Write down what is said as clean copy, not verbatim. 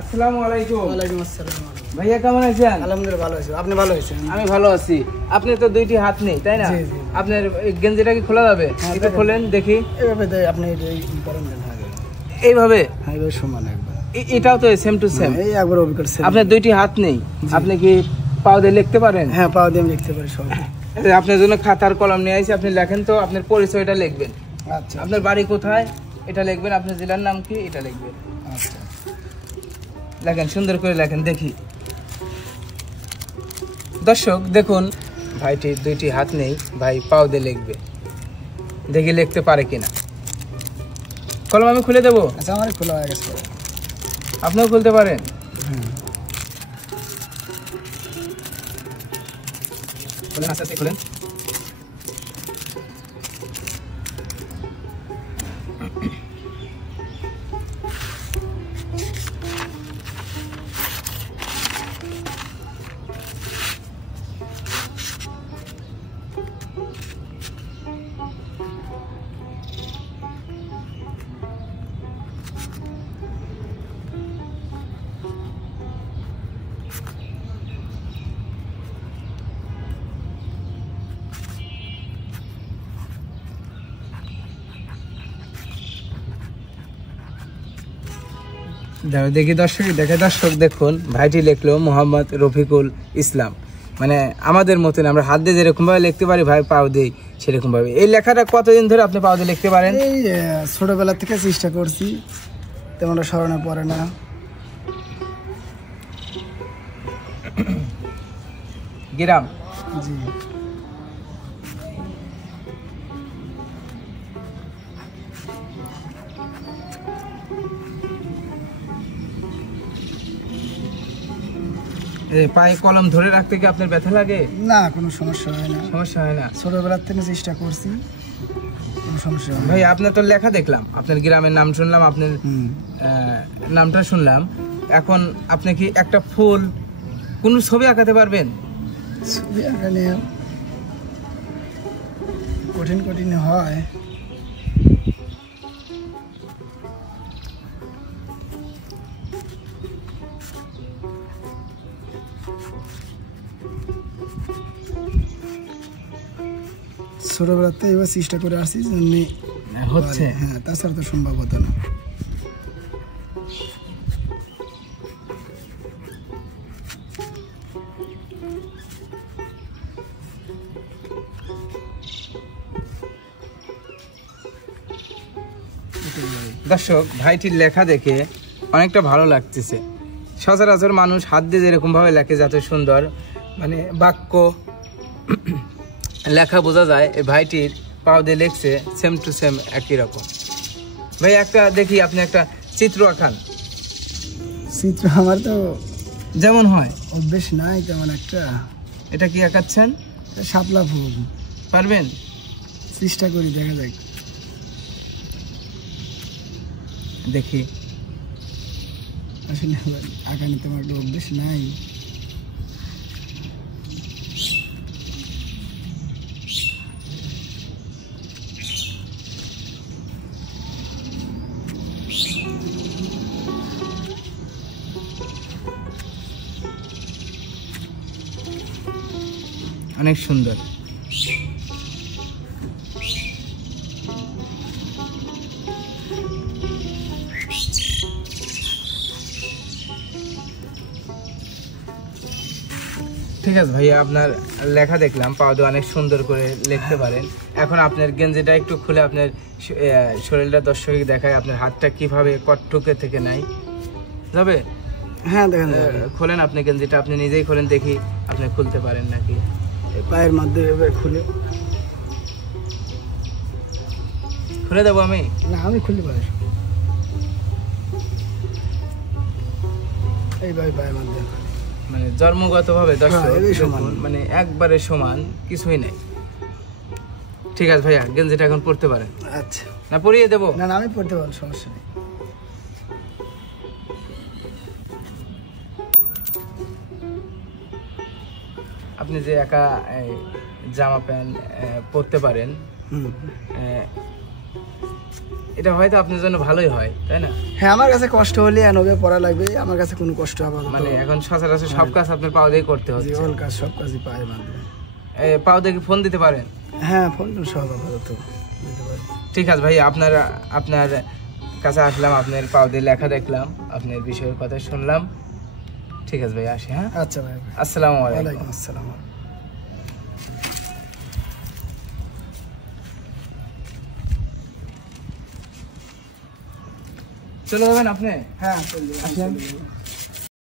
আসসালামু আলাইকুম। ওয়ালাইকুম আসসালাম। ভাইয়া কেমন আছেন? আলহামদুলিল্লাহ ভালো আছি। আপনি ভালো আছেন? আমি ভালো আছি। আপনি তো দুইটি হাত নেই তাই না? জি, জি। আপনার এই গেঞ্জিটা কি খোলা যাবে? হ্যাঁ, এটা খোলেন দেখি। এইভাবে দেয় আপনি এই করেন দেন। হ্যাঁ এইভাবে হ্যাঁ এইভাবে সমান একবার। এটাও তো সেম টু সেম। এই একবার অভিজ্ঞতা সেম। আপনার দুইটি হাত নেই, আপনি কি পাও দিয়ে লিখতে পারেন? হ্যাঁ পাও দিয়ে আমি লিখতে পারি সব। আপনার জন্য খাতার কলম নিয়ে আসি, আপনি লেখেন তো, আপনার পরিচয়টা লিখবেন। আচ্ছা আপনার বাড়ি কোথায় এটা লিখবেন, আপনার জেলার নাম কি এটা লিখবেন। আচ্ছা লেখেন, সুন্দর করে লেখেন দেখি। দর্শক দেখুন, ভাইটির দুইটি হাত নেই, ভাই পাও দিয়ে লিখবে, দেখি লিখতে পারে কিনা। কলম আমি খুলে দেবো, আচ্ছা আমার খোলা হয়ে গেছে। আপনিও খুলতে পারেন। খুলেন, আস্তে আস্তে খুলেন। দেখি দর্শক, দর্শক দেখুন, ভাইটি লিখলো মোহাম্মদ রফিকুল ইসলাম। মানে আমাদের মতন আমরা হাত দিয়ে যেরকম ভাবে লিখতে পারি, ভাই পাও দিয়ে সেরকম ভাবে। এই লেখাটা কতদিন ধরে আপনি পাও দিয়ে লিখতে পারেন? এই ছোটবেলা থেকে চেষ্টা করছি, তেমন স্মরণে পড়ে না। গ্রাম? জি পায়ে কলম ধরে রাখতে কি আপনার ব্যথা লাগে? না, কোনো সমস্যা হয় না। সমস্যা হয় না? ছোটবেলার থেকে চেষ্টা করছি, কোনো সমস্যা হয় না। ভাই আপনার তো লেখা দেখলাম, আপনার গ্রামের নাম শুনলাম, আপনার নামটা শুনলাম। এখন আপনি কি একটা ফুল, কোন ছবি আঁকাতে পারবেন? ছবি আঁকা নিয়ে কঠিন কঠিন হয়। ছোটবেলাতে এবার চেষ্টা করে আসছি জন্য হচ্ছে। হ্যাঁ, তাছাড়া তো সম্ভব হতো না। দর্শক, ভাইটির লেখা দেখে অনেকটা ভালো লাগতেছে। সচরাচর মানুষ হাত দিয়ে যেরকম ভাবে লেখে, যত সুন্দর মানে বাক্য লেখা বোঝা যায়, এই ভাইটির পাও দিয়ে লেখছে সেম টু সেম একই রকম। ভাই একটা দেখি, আপনি একটা চিত্র আঁকান। চিত্র আমার তো যেমন হয় অভ্যেস নাই তেমন একটা। এটা কি আঁকাচ্ছেন? শাপলা ফুল। পারবেন? চেষ্টা করি, দেখা যাক। দেখি। আসলে আঁকা নিতে আমার একটা অভ্যেস নাই। অনেক সুন্দর। ঠিক আছে ভাইয়া, আপনার লেখা দেখলাম, পাও দিয়ে অনেক সুন্দর করে লিখতে পারেন। এখন আপনার গেঞ্জিটা একটু খুলে আপনার শরীরটা দর্শককে দেখায়, আপনার হাতটা কিভাবে কটটুকে থেকে নাই যাবে। হ্যাঁ দেখেন, খোলেন আপনি গেঞ্জিটা, আপনি নিজেই খোলেন দেখি আপনি খুলতে পারেন নাকি। পায়ের মধ্যে এভাবে খুলে। খুলে দেবো আমি? না, আমি খুলতে পারি। এইভাবে পায়ের মধ্যে, মানে জন্মগত ভাবে দর্শক সমান। মানে একবারে সমান, কিছুই নেই। ঠিক আছে ভাইয়া, গেঞ্জিটা এখন পরতে পারেন। আচ্ছা, না পরিয়ে দেবো? না না আমি পড়তে পারবো, সমস্যা নেই। আপনি যে একা জামা প্যান্ট পরতে পারেন, এটা হয়তো আপনার জন্য ভালোই হয়, তাই না? হ্যাঁ, আমার কাছে কষ্ট হলে এনবে পড়া লাগবে, আমার কাছে কোনো কষ্ট হবে না। মানে এখন সচরাচর সব কাজ আপনার পাও দিয়ে করতে হচ্ছে। জীবন কাজ সব কাজই পায় বাঁধবে। পাও দিয়ে কি ফোন দিতে পারেন? হ্যাঁ, ফোন সব আপাতত দিতে পারি। ঠিক আছে ভাই, আপনার কাছে আসলাম, আপনার পাও দিয়ে লেখা দেখলাম, আপনার বিষয়ের কথা শুনলাম। ঠিক আছে ভাই, আসি। হ্যাঁ, আচ্ছা ভাই, আসসালামু আলাইকুম। ওয়ালাইকুম আসসালাম। চলে যাবেন আপনি? হ্যাঁ, চলবে। আসেন।